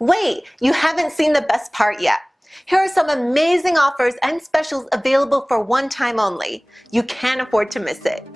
Wait, you haven't seen the best part yet. Here are some amazing offers and specials available for one time only. You can't afford to miss it.